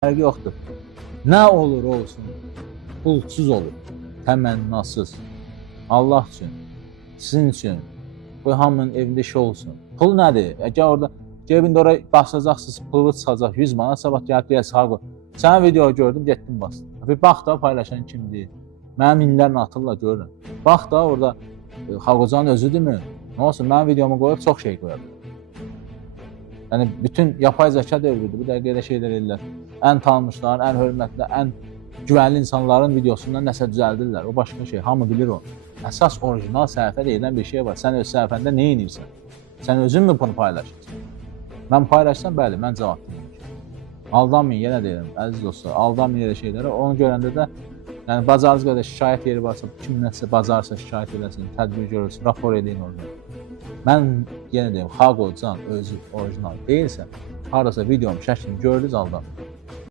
fərqi yoxdur. Nə olur olsun, pulsuz olur, təmənnasız. Allah üçün, sizin üçün, bu hamının evində iş olsun. Pul nədir? Əgər orada cebində oraya basacaqsınız, pulu çıxacaq 100 manat, sabah gəlib deyəsiz, Haqo, sənin videoyu gördüm, getdim bastım. Bir bax da paylaşan kimdir? Mənim minlərlə atırlar, görürəm. Bax da orada Haqocanın özüdürmü? Nə olsun, mənim videomu qoyub çox şey qoyar. Yəni, bütün yapay zəka dövrüdür, bu dəqiqə elə şeylər edirlər. Ən tanınmışların, ən hörmətli, ən güvənli insanların videosundan nəsə düzəldirlər. O başqa şey, hamı bilir o. Əsas orijinal səhifə deyilən bir şey var. Sən öz səhifəndə nə edirsən? Sən özün mü bunu paylaşırsan? Mən paylaşsam, bəli, mən cavab verirəm. Aldanmayın, yenə deyirəm, əziz dostlar, aldanmayın elə şeylərə. Onu görəndə də, yəni, bacarınız qədər şikayət yeri varsa, kim nəsə bacarsa şikayət edəsin, tədbir görürsün, rapor edin orada. Mən yenə deyim, Haqocan özü orijinal deyilsə, haradasa videomu, şəklini gördünüz, aldanmayın.